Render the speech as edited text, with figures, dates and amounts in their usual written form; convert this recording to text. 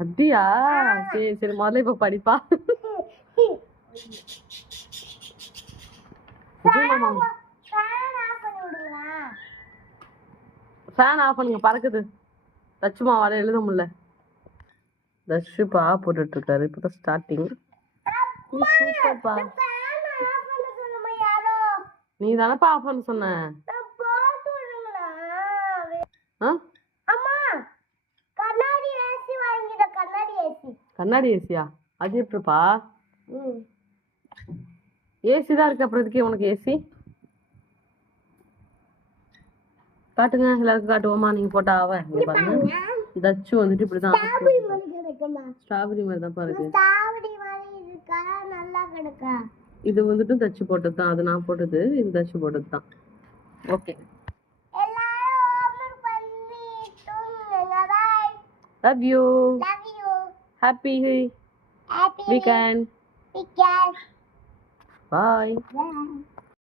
அப்படியா? சரி சரி, முதல்ல இப்ப படிப்பா. ஃபேன் ஆஃப் பண்ணுங்க, பறக்குது. தச்சுமா வர எழுத முடியல. தச்சு பா போட்டுட்டு இருக்காரு, இப்பதான் ஸ்டார்டிங். சூப்பர்ப்பா. நீ தானப்பா ஆஃப் பண்ண சொன்ன. கண்ணாடி ஏசியா? அது எப்படிப்பா? ஏசி தான் இருக்கு, அப்புறம் எதுக்கு உனக்கு ஏசி? காட்டுங்க, எல்லாருக்கும் காட்டுவோமா? நீங்க போட்டா ஆவ பாருங்க. தச்சு வந்துட்டு இப்படிதான் ஸ்ட்ராபெரி மாதிரி தான் பாருங்க. இது வந்துட்டு தச்சு போட்டது தான், அது நான் போட்டது, இது தச்சு போட்டது தான். Okay, love you, happy weekend, bye.